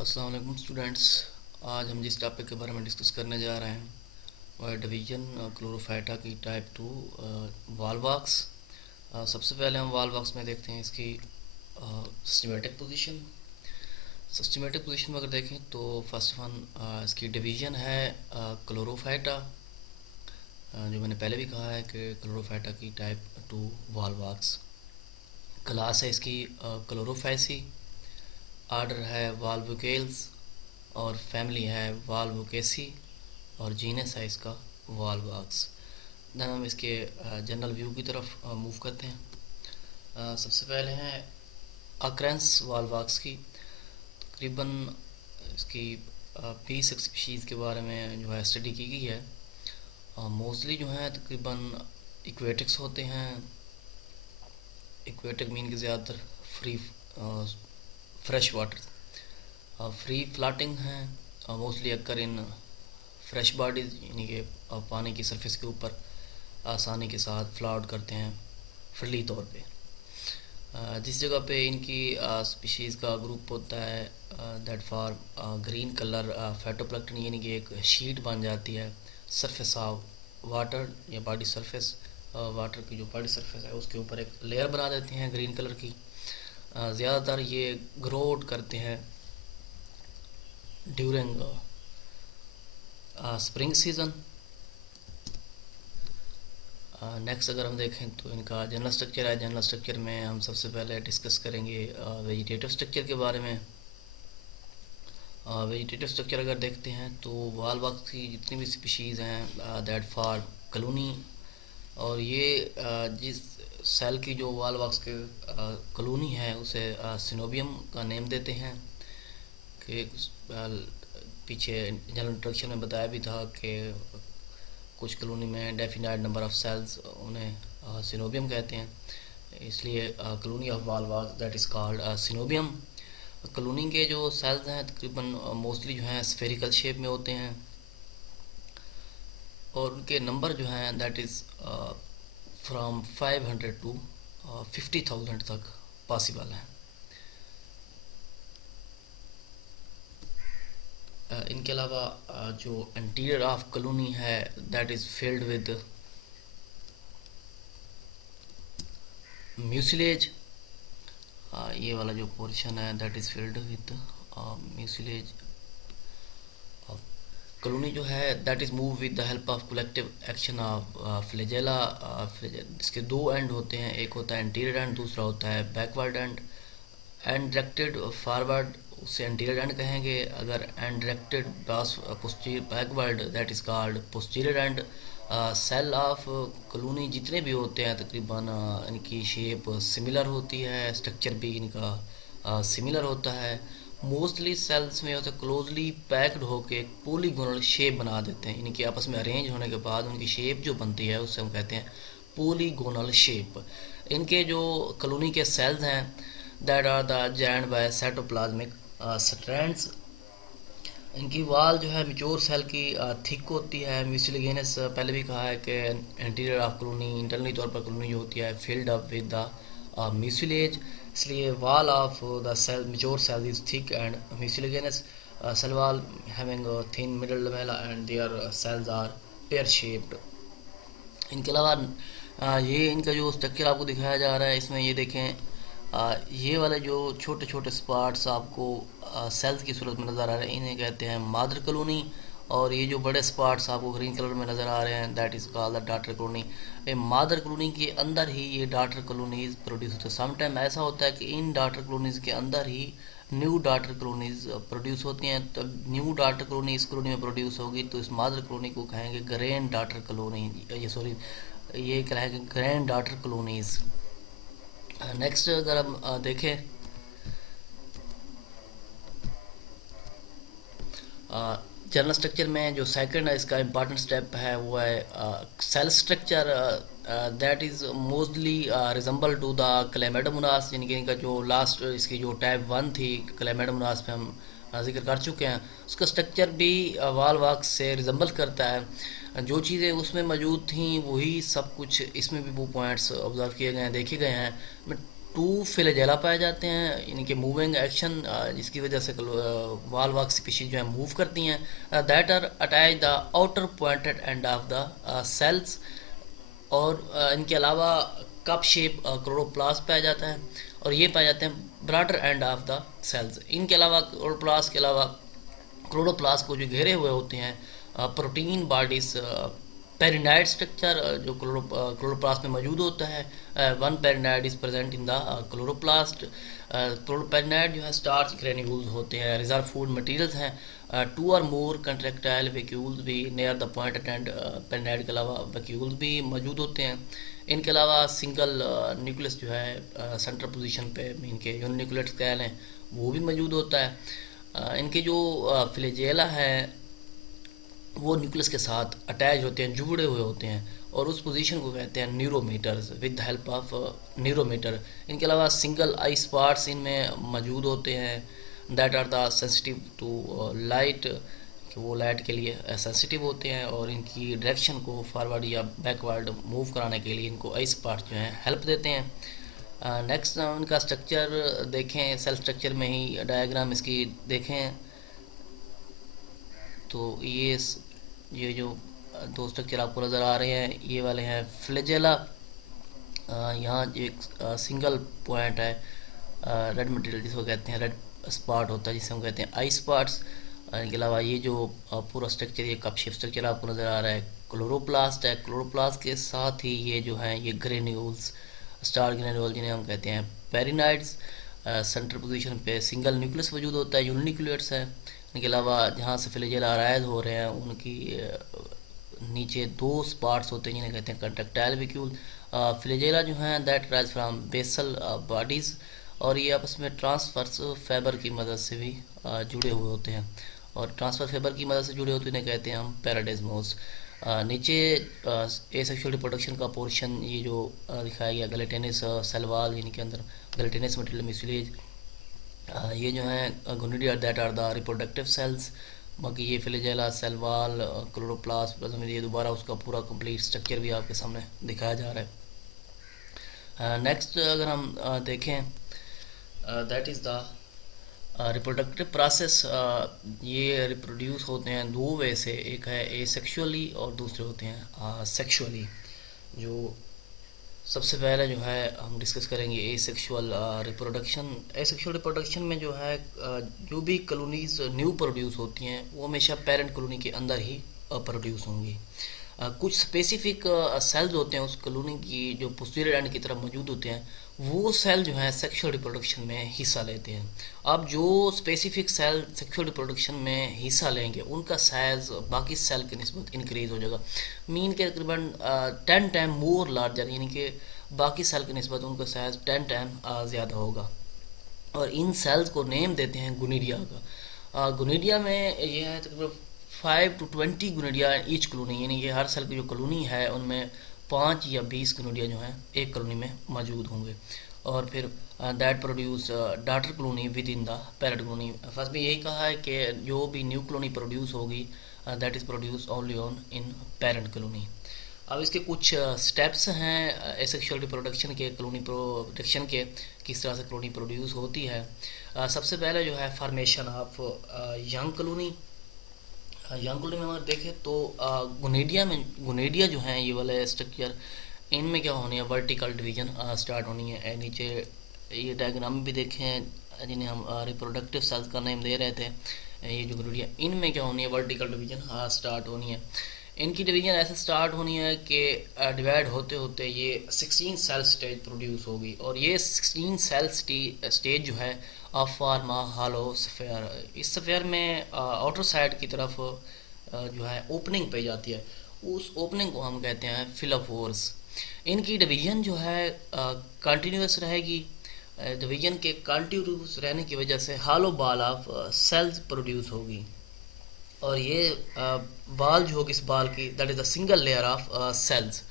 अस्सलाम वालेकुम स्टूडेंट्स। आज हम जिस टॉपिक के बारे में डिस्कस करने जा रहे हैं वह है डिवीजन क्लोरोफाइटा की टाइप 2 वॉलवॉक्स। सबसे पहले हम वॉलवॉक्स में देखते हैं इसकी सिस्टमेटिक पोजीशन। सिस्टमेटिक पोजीशन में अगर देखें तो फर्स्ट ऑफ ऑल इसकी डिवीजन है क्लोरोफाइटा, जो मैंने पहले भी कहा है कि क्लोरोफाइटा की टाइप 2 वॉलवॉक्स। क्लास है इसकी क्लोरोफैसी, आर्डर है वाल्वोकेल्स और फैमिली है वाल्वोकेसी और जीनस है इसका वॉलवॉक्स। देन हम इसके जनरल व्यू की तरफ मूव करते हैं। सबसे पहले हैं अक्रेंस वॉलवॉक्स की। तकरीबन इसकी 20 स्पीशीज़ के बारे में जो है स्टडी की गई है। मोस्टली जो है तकरीबन इक्वेटिक्स होते हैं। इक्वेटिक मीन के ज़्यादातर free fresh water, free floating हैं, mostly occur in fresh bodies, यानी कि पानी की सरफेस के ऊपर आसानी के साथ फ्लाउट करते हैं फ्रीली तौर पे। जिस जगह पे इनकी स्पीशीज़ का ग्रुप होता है that for green colour phytoplankton, यानी कि एक शीट बन जाती है सरफेस ऑफ वाटर या बॉडी सरफेस, वाटर की जो बॉडी सरफेस है उसके ऊपर एक लेयर बना देते हैं ग्रीन कलर की। ज़्यादातर ये ग्रोथ करते हैं ड्यूरिंग स्प्रिंग सीज़न। नेक्स्ट अगर हम देखें तो इनका जनरल स्ट्रक्चर है। जनरल स्ट्रक्चर में हम सबसे पहले डिस्कस करेंगे वेजिटेटिव स्ट्रक्चर के बारे में। वेजिटेटिव स्ट्रक्चर अगर देखते हैं तो वॉलवॉक्स की जितनी भी स्पीशीज़ हैं दैट फॉर कॉलोनी, और ये जिस सेल की जो वॉलवॉक्स के कॉलोनी है उसे सिनोबियम का नेम देते हैं। कि पीछे जनरल इंट्रोडक्शन में बताया भी था कि कुछ कॉलोनी में डेफिनाइट नंबर ऑफ सेल्स, उन्हें सिनोबियम कहते हैं, इसलिए colony of Volvox that is called coenobium. Colony के जो सेल्स हैं तकरीबन मोस्टली जो हैं स्फेरिकल शेप में होते हैं और उनके नंबर जो हैं दैट इज़ फ्रॉम 500 टू 50,000 तक पॉसिबल हैं। इनके अलावा जो इंटीरियर ऑफ कॉलोनी है that is filled with mucilage. ये वाला जो पोर्शन है that is filled with mucilage. Colony जो है that is move with the help of collective action of flagella. इसके दो एंड होते हैं, एक होता है एंटीरियर एंड, दूसरा होता है backward end. End directed forward उसे एंटीरियर एंड कहेंगे, अगर end directed posterior backward that is called posterior end. Cell of colony जितने भी होते हैं तकरीबन इनकी शेप सिमिलर होती है, स्ट्रक्चर भी इनका सिमिलर होता है। मोस्टली सेल्स में होते क्लोजली पैक्ड होकर एक पोलीगोनल शेप बना देते हैं। इनके आपस में अरेंज होने के बाद उनकी शेप जो बनती है उससे हम कहते हैं पोलीगोनल शेप। इनके जो कॉलोनी के सेल्स हैं that are the joined by cytoplasmic strands. इनकी वाल जो है मिच्योर सेल की थिक होती है, म्यूसिलिगेनस। पहले भी कहा है कि इंटीरियर ऑफ कॉलोनी, इंटरनली तौर पर कॉलोनी जो होती है filled up with the mucilage, इसलिए wall of the cell mature cell is thick and mucilaginous. Cell wall having thin middle lamella and their cells are pear shaped. इनके अलावा ये इनका जो स्ट्रक्चर आपको दिखाया जा रहा है इसमें ये देखें, ये वाले जो छोटे छोटे स्पॉट्स आपको सेल्स की सूरत में नज़र आ रहे हैं इन्हें कहते हैं मादर कॉलोनी, और ये जो बड़े स्पॉट्स आपको ग्रीन कलर में नज़र आ रहे हैं that is called the daughter colony. ये मादर कॉलोनी के अंदर ही ये डॉटर कॉलोनीज प्रोड्यूस होते हैं। समटाइम ऐसा होता है कि इन डॉटर कॉलोनीज़ के अंदर ही न्यू डॉटर कॉलोनीज प्रोड्यूस होती हैं। तब न्यू डॉटर कॉलोनी इस कॉलोनी में प्रोड्यूस होगी तो इस मादर कॉलोनी को कहेंगे ग्रैंड डॉटर कॉलोनी, ये सॉरी ये कहेंगे ग्रैंड डॉटर कॉलोनीज़। नेक्स्ट अगर हम देखें जनरल स्ट्रक्चर में जो सेकंड है इसका इम्पॉर्टेंट स्टेप है वो है cell structure that is mostly resemble to the Chlamydomonas, यानी कि इनका जो लास्ट इसकी जो टाइप 1 थी क्लेमेडोमोनास पे हम जिक्र कर चुके हैं, उसका स्ट्रक्चर भी वॉलवॉक्स से रिजम्बल करता है। जो चीज़ें उसमें मौजूद थी वही सब कुछ इसमें भी वो पॉइंट्स ऑब्जर्व किए गए हैं, देखे गए हैं। टू फ्लैजेला पाए जाते हैं, इनके मूविंग एक्शन जिसकी वजह से वाल वॉक स्पीशीज जो है मूव करती हैं, that are attach the outer pointed end of the cells. और इनके अलावा कप शेप क्लोरोप्लास्ट पाया जाता है, और ये पाए जाते हैं broader end of the cells. इनके अलावा क्लोरोप्लास्ट के अलावा क्लोरोप्लास्ट को जो घेरे हुए होते हैं प्रोटीन बॉडीज, पेरिनाइड स्ट्रक्चर जो क्लोरोप्लास्ट में मौजूद होता है। One pyrenoid is present in the chloroplast. क्लोरोपेरिनाइड जो है स्टार्च ग्रेन्यूल्स होते हैं, रिजर्व फूड मटेरियल्स हैं। Two or more contractile vacuoles भी near the point and pyrenoid के अलावा वैक्यूल्स भी मौजूद होते हैं। इनके अलावा सिंगल न्यूक्लियस जो है सेंटर पोजीशन पे इनके यूनिन्यूक्लियेट स्केल हैं वो भी मौजूद होता है। इनके जो फ्लैजेला है वो न्यूक्लियस के साथ अटैच होते हैं, जुड़े हुए होते हैं, और उस पोजीशन को कहते हैं neurometers, with the help of neurometer. इनके अलावा सिंगल आई स्पॉट्स इनमें मौजूद होते हैं, that are the sensitive to light, कि वो लाइट के लिए सेंसिटिव होते हैं, और इनकी डायरेक्शन को फॉरवर्ड या बैकवर्ड मूव कराने के लिए इनको आई स्पॉट्स जो हैं हेल्प देते हैं। नेक्स्ट उनका स्ट्रक्चर देखें, सेल स्ट्रक्चर में ही डायग्राम इसकी देखें तो ये जो दो स्ट्रक्चर आपको नज़र आ रहे हैं ये वाले हैं फ्लैजेला। यहाँ एक सिंगल पॉइंट है रेड मटेरियल जिसको कहते हैं, रेड स्पॉट होता है जिसे हम कहते हैं आई स्पॉट्स। इनके अलावा ये जो पूरा स्ट्रक्चर, ये कप शेप स्ट्रक्चर आपको नज़र आ रहा है, क्लोरोप्लास्ट है। क्लोरोप्लास्ट के साथ ही ये जो है ये ग्रेन्यूल्स, स्टार ग्रेन्यूल जिन्हें हम कहते हैं पेरिनाइड्स। सेंटर पोजीशन पे सिंगल न्यूक्लियस वजूद होता है, यूनिन्यूक्लियेट्स है। इनके अलावा जहाँ से फ्लैजेला अराइज हो रहे हैं उनकी नीचे दो स्पॉट्स होते हैं जिन्हें कहते हैं कंट्रेक्टाइल वैक्यूल। फ्लैजेला जो हैं that rise from basal bodies, और ये आपस में ट्रांसफर्स फाइबर की मदद से भी जुड़े हुए होते हैं, और ट्रांसफर फाइबर की मदद से जुड़े होते हैं इन्हें कहते हैं हम पैराडेजमोस। नीचे एसेक्सुअल रिप्रोडक्शन का पोर्शन ये जो दिखाया गया गलेटिनस सेल वॉल, इनके अंदर गलेटिनस मटेरियल म्यूसिलेज, ये जो हैं gonidia that are the reproductive cells. बाकी ये flagella, cell wall, chloroplast, plasma, ये दोबारा उसका पूरा कंप्लीट स्ट्रक्चर भी आपके सामने दिखाया जा रहा है। नेक्स्ट अगर हम देखें that is the reproductive process. ये रिप्रोड्यूस होते हैं दो वे से, एक है एसेक्सुअली और दूसरे होते हैं सेक्सुअली। जो सबसे पहले जो है हम डिस्कस करेंगे एसेक्सुअल रिप्रोडक्शन। एसेक्सुअल रिप्रोडक्शन में जो है जो भी कॉलोनीज न्यू प्रोड्यूस होती हैं वो हमेशा पेरेंट कॉलोनी के अंदर ही प्रोड्यूस होंगी। कुछ स्पेसिफिक सेल्स होते हैं उस कॉलोनी की जो पोस्टीरियर एंड की तरफ मौजूद होते हैं, वो सेल जो है सेक्सुअल रिप्रोडक्शन में हिस्सा लेते हैं। अब जो स्पेसिफिक सेल सेक्सुअल रिप्रोडक्शन में हिस्सा लेंगे उनका साइज़ बाकी सेल की निस्बत इंक्रीज़ हो जाएगा, मीन के तकरीबन 10 टाइम मोर लार्जर, यानी कि बाकी सेल की निस्बत उनका साइज़ 10 टाइम ज़्यादा होगा। और इन सेल्स को नेम देते हैं गुनिडिया का। गुनिडिया में ये है तकरीबन 5 to 20 गुनिडिया ईच कॉलोनी, यानी कि हर सेल की जो कॉलोनी है उनमें 5 या 20 गुनिडिया जो हैं एक कॉलोनी में मौजूद होंगे। और फिर that produce daughter colony with in the parent colony. First में यही कहा है कि जो भी न्यू कॉलोनी प्रोड्यूस होगी that is produce only on in parent colony. अब इसके कुछ स्टेप्स हैं एसेक्सुअल रिप्रोडक्शन के, कॉलोनी प्रोडक्शन के, किस तरह से कॉलोनी प्रोड्यूस होती है। सबसे पहले जो है formation of young colony. Young colony में अगर देखें तो गुनिडिया जो हैं ये वाले स्ट्रक्चर, इनमें क्या होनी है वर्टिकल डिवीजन स्टार्ट होनी है। नीचे ये डायग्राम भी देखें जिन्हें हम रिप्रोडक्टिव सेल्स का नेम दे रहे थे, ये जो गुनिडिया, इनमें क्या होनी है वर्टिकल डिवीजन स्टार्ट होनी है। इनकी डिवीजन ऐसे स्टार्ट होनी है कि डिवाइड होते होते ये 16 सेल स्टेज प्रोड्यूस होगी, और ये 16 सेल स्टेज जो है फॉर्म हालो स्फेयर। इस स्फेयर में आउटर साइड की तरफ जो है ओपनिंग पाई जाती है, उस ओपनिंग को हम कहते हैं फिलोपोर्स। इनकी डिवीजन जो है कंटिन्यूस रहेगी। डिवीजन के कंटिन्यूस रहने की वजह से hollow ball of cells produce होगी, और ये बाल जो होगी इस बाल की that is a single layer of cells.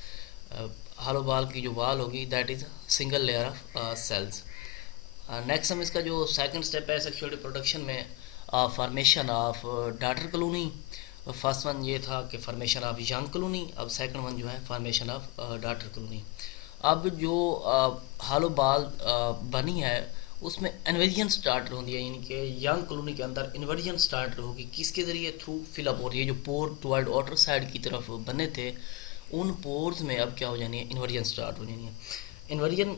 Hollow ball की जो बाल होगी that is single layer of cells. Next हम इसका जो सेकंड स्टेप है सेक्सुअल रिप्रोडक्शन में, formation of daughter colony. First one ये था कि फॉर्मेशन ऑफ यंग कॉलोनी, अब सेकंड वन जो है फॉर्मेशन ऑफ डॉटर कॉलोनी। अब जो हालो बाल बनी है उसमें इन्वर्जन स्टार्टर होती है, यानी कि यंग कॉलोनी के अंदर इन्वर्जन स्टार्टर होगी, किसके ज़रिए, थ्रू फिलअप। और ये जो पोर टुवर्ड आउटर साइड की तरफ बने थे उन पोर्स में अब क्या हो जानी है, इन्वर्जन स्टार्ट हो जानी है। इन्वर्जन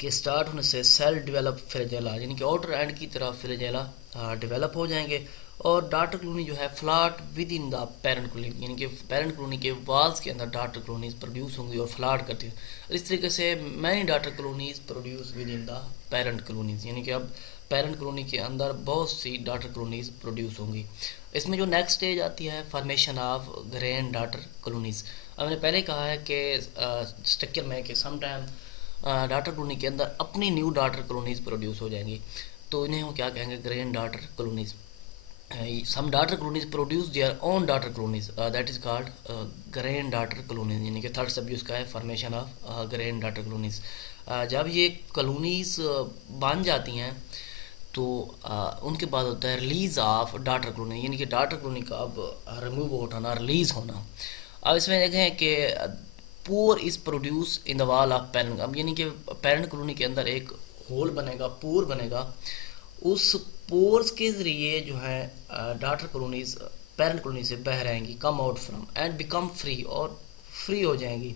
के स्टार्ट होने से सेल डेवलप फ्लैजेला, यानी कि आउटर एंड की तरफ फ्लैजेला डेवलप हो जाएंगे। और डाटर कॉलोनी जो है flat with in the parent colony, यानी कि पेरेंट कॉलोनी के वाल्स के अंदर डाटर कॉलोनीज प्रोड्यूस होंगी और फ्लाट करती है। इस तरीके से many daughter colonies produce with in the parent colonies, यानी कि अब पेरेंट कॉलोनी के अंदर बहुत सी डाटर कॉलोनीज प्रोड्यूस होंगी। इसमें जो नेक्स्ट स्टेज आती है formation of grand daughter colonies. अब मैंने पहले कहा है कि स्ट्रक्चर में कि समटाइम डाटर कॉलोनी के अंदर अपनी न्यू डाटर कॉलोनीज प्रोड्यूस हो जाएंगी, तो इन्हें हम क्या कहेंगे, grand daughter colonies. some daughter colonies produce their own daughter colonies, that is called grand daughter colonies, यानी कि थर्ड सब उसका है formation of grand daughter colonies. जब ये कॉलोनीज बन जाती हैं तो उनके बाद होता है रिलीज ऑफ डाटर कॉलोनी, यानी कि डाटर कॉलोनी का अब रिमूव आउट होना, रिलीज होना। अब इसमें देखें कि पोर is produce in the wall of parent, अब यानी कि पेरेंट कॉलोनी के अंदर एक होल बनेगा, पोर बनेगा, उस पोर्स के ज़रिए जो है डाटर कॉलोनीज पेरेंट कॉलोनी से बह रहेंगी, come out from and become free, और फ्री हो जाएंगी।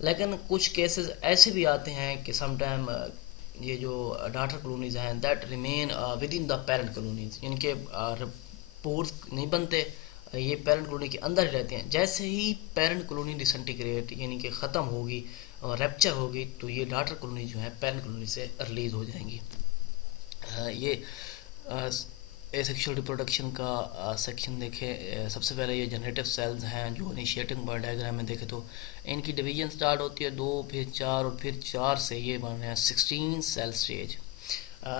लेकिन कुछ केसेस ऐसे भी आते हैं कि समटाइम ये जो डाटर कॉलोनीज हैं that remain with in the parent colonies, यानी कि पोर्स नहीं बनते, ये पेरेंट कॉलोनी के अंदर ही रहते हैं। जैसे ही पेरेंट कॉलोनी डिसइंटीग्रेट यानी कि ख़त्म होगी और रैप्चर होगी तो ये डाटर कॉलोनी जो है पेरेंट कॉलोनी से रिलीज हो जाएंगी। ये एसेक्सुअल रिप्रोडक्शन का सेक्शन देखें, सबसे पहले ये जनरेटिव सेल्स हैं जो इनिशिएटिंग डायग्राम में देखें तो इनकी डिवीजन स्टार्ट होती है 2, फिर 4 और फिर 4 से ये बन रहे हैं 16 सेल स्टेज।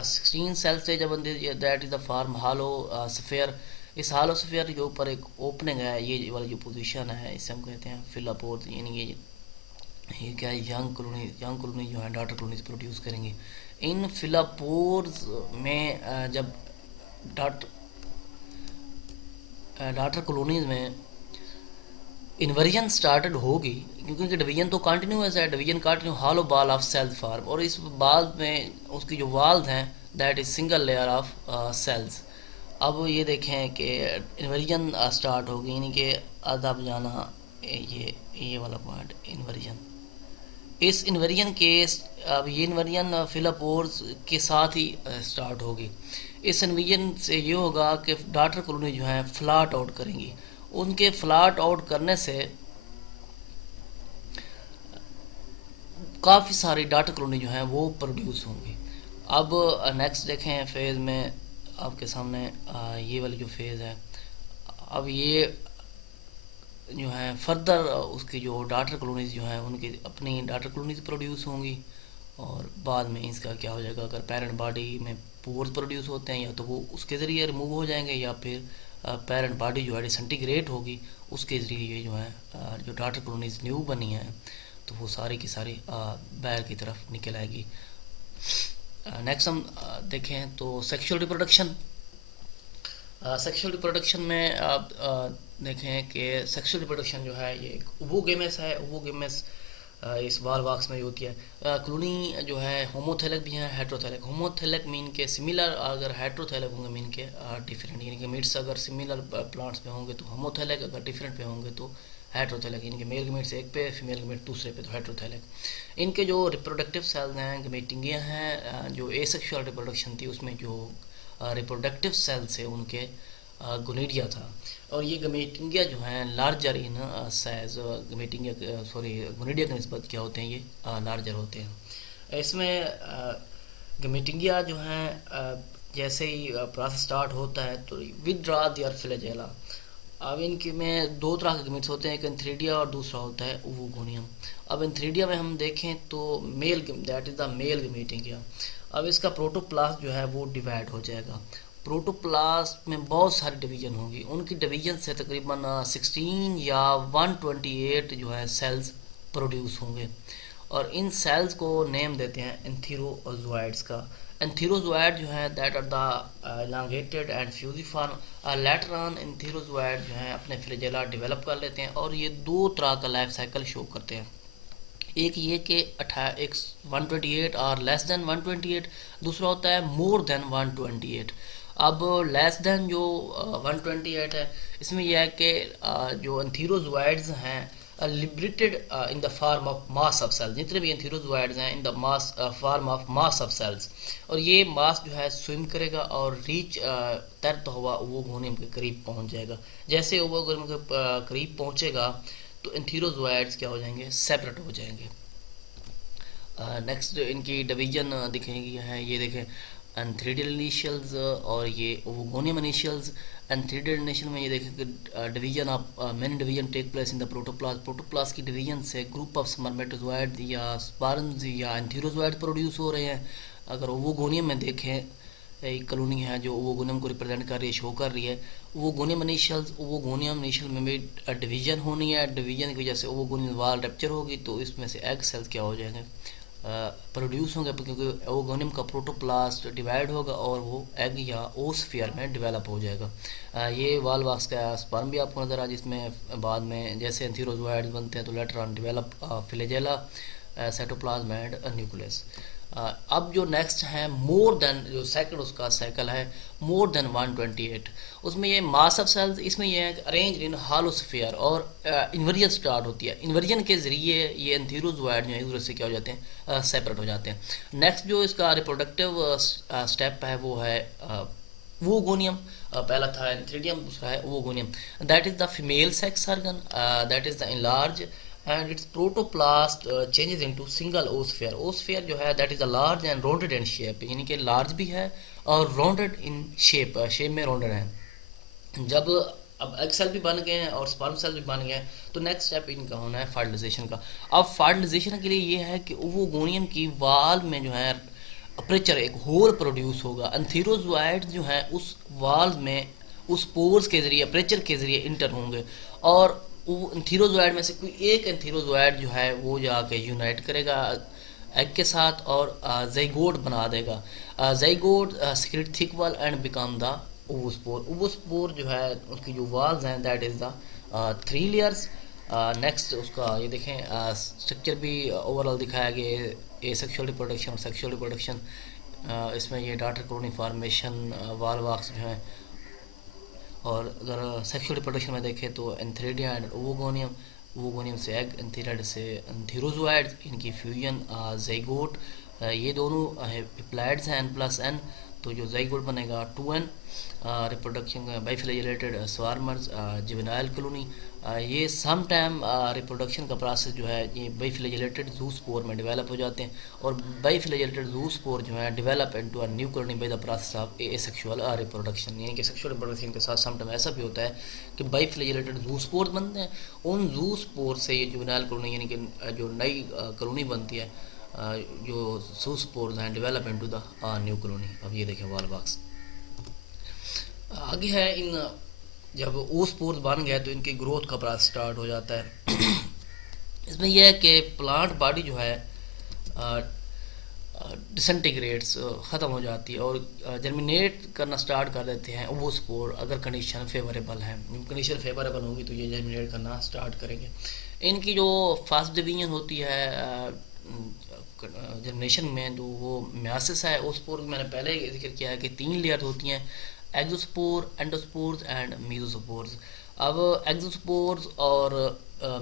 16 सेल स्टेज जब बनती है that is the form hello sphere. इस हालो स्फीयर के ऊपर एक ओपनिंग है, ये वाली जो पोजीशन है इसे हम कहते हैं फिलापोर, यानी ये क्या है, यंग कॉलोनी जो है डाटर कॉलोनीज प्रोड्यूस करेंगे। इन फिलापोर्स में जब डाटर कॉलोनीज में इन्वर्जन स्टार्टेड होगी, क्योंकि डिवीजन तो कंटिन्यूस है, division continue hollow ball of cells form, और इस बाल में उसकी जो वाल्स हैं that is single layer of cells. अब ये देखें कि इन्वर्जन स्टार्ट होगी, यानी कि अदब जाना, ये वाला पॉइंट इन्वर्जन। इस इन्वर्जन के अब ये इन्वर्जन फिलापोर्स के साथ ही स्टार्ट होगी। इस इन्वर्जन से ये होगा कि डाटर कॉलोनी जो है फ्लाट आउट करेंगी, उनके फ्लाट आउट करने से काफ़ी सारी डाटर कॉलोनी जो है वो प्रोड्यूस होंगी। अब नेक्स्ट देखें फेज़ में आपके सामने ये वाली जो फेज़ है, अब ये जो है फर्दर उसकी जो डाटर कॉलोनीज जो हैं उनकी अपनी डाटर कॉलोनीज प्रोड्यूस होंगी, और बाद में इसका क्या हो जाएगा, अगर पेरेंट बॉडी में पोर्स प्रोड्यूस होते हैं या तो वो उसके ज़रिए रिमूव हो जाएंगे, या फिर पेरेंट बॉडी जो है डिसइंटीग्रेट होगी, उसके ज़रिए ये जो है जो डाटर कॉलोनीज न्यू बनी हैं तो वो सारी की सारी बाहर की तरफ निकल आएगी। नेक्स्ट हम देखें तो सेक्सुअल रिप्रोडक्शन। सेक्सुअल रिप्रोडक्शन में आप देखें कि सेक्सुअल रिप्रोडक्शन जो है ये ओवोगेमस है। ओवोगेमस इस बाल बॉक्स में होती है। कॉलोनी जो है होमोथेलिक भी है, हेट्रोथेलिक। होमोथेलिक मीन के सिमिलर, अगर हेट्रोथेलिक होंगे मीन के डिफरेंट, यानी कि मीट्स अगर सिमिलर प्लांट्स पे होंगे तो होमोथेलिक, अगर डिफरेंट पे होंगे तो हेट्रोथेलिक, यानी कि मेल गमीट्स एक पे फीमेल गमीट दूसरे पे, तो हेट्रोथेलिक। इनके जो रिप्रोडक्टिव सेल्स हैं गमीटिंगिया हैं, जो एसेक्सुअल रिप्रोडक्शन थी उसमें जो रिप्रोडक्टिव सेल्स है उनके गोनिडिया था, और ये गमेटिंगिया जो हैं लार्जर इन साइज, गमेटिंगिया सॉरी गोनिडिया की निस्बत क्या होते हैं, ये लार्जर होते हैं। इसमें गमेटिंगिया जो हैं जैसे ही प्रोसेस स्टार्ट होता है तो विदड्रा देयर फ्लैजेला। अब इनके में दो तरह के गमीट्स होते हैं, एक एंथ्रीडिया और दूसरा होता है ओवोगोनियम। अब एंथ्रीडिया में हम देखें तो male, that is the male gametangia. अब इसका प्रोटोप्लास्ट जो है वो डिवाइड हो जाएगा। प्रोटोप्लास्ट में बहुत सारी डिवीजन होगी, उनकी डिवीजन से तकरीबन 16 या 128 जो है सेल्स प्रोड्यूस होंगे, और इन सेल्स को नेम देते हैं एंथीरोजोइड्स का। एंथीरोजोइड जो है that are the elongated and fusiform. Later on antherozoid जो है अपने फ्लैजेला डेवलप कर लेते हैं, और ये दो तरह का लाइफ साइकिल शो करते हैं। एक ये कि 128 और लेस देन 128, दूसरा होता है मोर देन 128। अब लेस देन जो 128 है, इसमें यह है कि जो एंथीरोजोइड्स हैं liberated in the form of mass of cells, जितने भी एंथीरोजोइड्स हैं in the mass form of mass of cells, और ये मास जो है स्विम करेगा और रीच तैरता हुआ ओवोगोनियम के करीब पहुंच जाएगा। जैसे ओवोगोनियम के करीब पहुंचेगा तो एंथीरोजोइड्स क्या हो जाएंगे, सेपरेट हो जाएंगे। नेक्स्ट इनकी डिवीजन दिखेगी है, ये देखें एंथ्रीडियल इनिशियल्स और ये ओवोगोनियम इनिशियल्स। एंथ्रीडियल इनिशियल में ये देखें कि division of many division take place in the protoplast. Protoplast की डिवीजन से ग्रुप ऑफ स्पर्मेटोजोइड या स्पर्म्स या एंथीरोजोइड प्रोड्यूस हो रहे हैं। अगर ओवोगोनियम में देखें, एक कॉलोनी है जो ओवोगोनियम को रिप्रेजेंट कर रही है, शो कर रही है। ओवोगोनियम इनिशियल्स, ओवोगोनियम इनिशियल में भी डिवीजन होनी है, डिवीजन की वजह से ओवोगोनियल वाल रैप्चर होगी तो इसमें से एग सेल्स क्या हो जाएंगे, प्रोड्यूस होंगे, क्योंकि ओवोगोनियम का प्रोटोप्लास्ट डिवाइड होगा और वो एग या ओस्फियर में डेवलप हो जाएगा। ये वाल वाक्स का स्पर्म भी आपको नज़र आ, जिसमें बाद में जैसे एंथीरोजोइड्स बनते हैं तो letter on develop flagella, cytoplasm and nucleus. अब जो नेक्स्ट है मोर देन, जो सेकंड उसका साइकिल है मोर देन 128, उसमें ये मास ऑफ सेल्स, इसमें ये है अरेंज इन हालोस्फीयर और इन्वर्जन स्टार्ट होती है। इन्वर्जन के ज़रिए ये एंथीरोजोइड जो है एक दूसरे से क्या हो जाते हैं, सेपरेट हो जाते हैं। नेक्स्ट जो इसका रिप्रोडक्टिव स्टेप है वो है वोगोनियम। पहला था एंथ्रीडियम, दूसरा है oogonium. That is the female sex organ, that is the enlarged and its protoplast changes into single oosphere। oosphere जो है that is a large and rounded in shape, यानी कि large भी है और rounded in shape, शेप में rounded है। जब अब एग सेल भी बन गए हैं और स्पर्म सेल भी बन गए हैं तो नेक्स्ट स्टेप इनका होना है फर्टिलाइजेशन का। अब फर्टिलाइजेशन के लिए ये है कि ओवोगोनियम की वाल में जो है अपर्चर, एक होल प्रोड्यूस होगा। एंथीरोजोइड जो है उस वाल में उस पोर्स के जरिए, अपर्चर के जरिए इंटर होंगे और वो एंथीरोजोइड में से कोई एक एंथीरोजोइड जो है वो जाके यूनाइट करेगा एग के साथ और ज़ाइगोट बना देगा। Zygote secrete thick wall and become the oospore. Oospore जो है उसकी जो वॉल्स हैं that is the 3 layers. Next उसका ये देखें स्ट्रक्चर भी ओवरऑल दिखाया गया, ए सेक्सुअल रिप्रोडक्शन और सेक्सुअल रिप्रोडक्शन। इसमें ये daughter colony formation, Volvox जो हैं, और अगर सेक्सुअल रिप्रोडक्शन में देखें तो एंथ्रीडिया एंड ओवोगोनियम, ओवोगोनियम से एग, एंथीरियड से एंथीरोजोइड, इनकी फ्यूजन ज़ाइगोट, ये दोनों हैप्लॉइड्स हैं n+n, तो जो ज़ाइगोट बनेगा 2n। रिप्रोडक्शन बाइफिलेटेड स्वार्मर्स, जुवेनाइल कॉलोनी, ये सम टाइम रिप्रोडक्शन का प्रोसेस जो है ये बाइफिलेटेड ज़ूस्पोर में डेवलप हो जाते हैं और बाइफिलेटेड ज़ूस्पोर जो है develop into a new colony by the process of asexual reproduction. यानी कि सेक्सुअल रिप्रोडक्शन के साथ सम टाइम ऐसा भी होता है कि बाइफिलेटेड ज़ूस्पोर बनते हैं, उन ज़ूस्पोर से ये जुवेनाइल कॉलोनी यानी कि जो नई कॉलोनी बनती है, जो ज़ूस्पोर्स हैं develop into the new colony. अब ये देखें वॉल बॉक्स आगे है। इन जब ओस्पोर्स बन गए तो इनकी ग्रोथ का प्रोसेस स्टार्ट हो जाता है। इसमें यह है कि प्लांट बॉडी जो है डिसइंटीग्रेट्स ख़त्म हो जाती है और जर्मिनेट करना स्टार्ट कर देते हैं ओवोस्पोर, अगर कंडीशन फेवरेबल है। कंडीशन फेवरेबल होगी तो ये जर्मिनेट करना स्टार्ट करेंगे। इनकी जो फर्स्ट डिवीजन होती है जर्मिनेशन में, जो वो म्यासिस है, ओस्पोर मैंने पहले ही जिक्र किया है कि 3 लेयर होती हैं, एक्सोस्पोर, एंडोस्पोर्स एंड मीजोस्पोर्स। अब एक्सोस्पोर्स और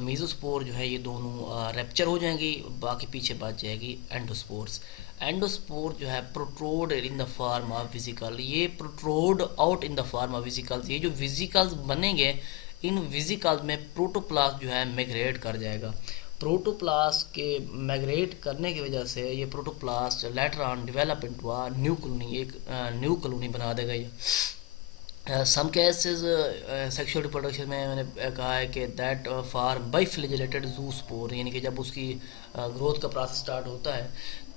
मीजोस्पोर जो है ये दोनों रैप्चर हो जाएंगी, बाकी पीछे बच जाएगी एंडोस्पोर्स। एंडोस्पोर जो है protrude in the form of vesicle, ये protrude out in the form of vesicles. ये जो विजिकल्स बनेंगे इन विजिकल्स में प्रोटोप्लास्ट जो है माइग्रेट कर जाएगा। प्रोटोप्लास्ट के माइग्रेट करने की वजह से ये protoplast letter on develop into a new colony, एक न्यू कॉलोनी बना देगा ये। सम केसेस सेक्सुअल रिप्रोडक्शन में मैंने कहा है कि दैट फॉर बाइफिलेटेड ज़ूस्पोर, यानी कि जब उसकी ग्रोथ का प्रोसेस स्टार्ट होता है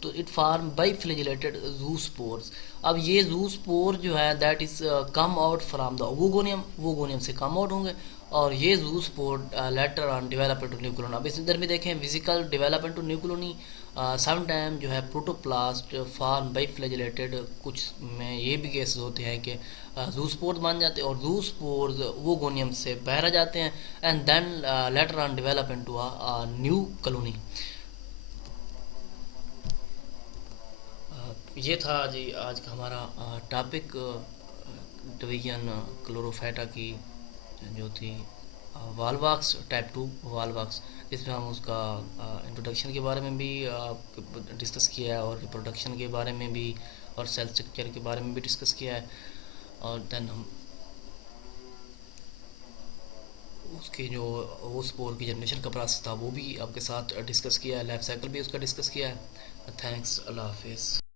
तो इट फार्म बाइफिलेटेड ज़ूस्पोर्स। अब ये ज़ूस्पोर जो है that is come out from the oogonium, oogonium से कम आउट होंगे और ये zoospore later on develop into new colony. अब इस अंदर में देखें vesicle develop into new colony, some time जो है प्रोटोप्लास्ट फॉर्म बाइफिलेटेड, कुछ में ये भी केसेस होते हैं कि ज़ूस्पोर्स बन जाते हैं और ज़ूस्पोर्स ओवोगोनियम से बाहर आ जाते हैं and then later on develop into a new colony. ये था जी आज का हमारा टॉपिक, डिवीजन क्लोरोफाइटा की जो थी वालवाक्स टाइप 2 वालवाक्स, इसमें हम उसका इंट्रोडक्शन के बारे में भी डिस्कस किया है, और रिप्रोडक्शन के बारे में भी, और सेल स्ट्रक्चर के बारे में भी डिस्कस किया है। और देन हम उसके जो वो स्पोर की जनरेशन का प्रोसेस था वो भी आपके साथ डिस्कस किया है, लाइफ साइकिल भी उसका डिस्कस किया है। थैंक्स, अल्लाह हाफिज़।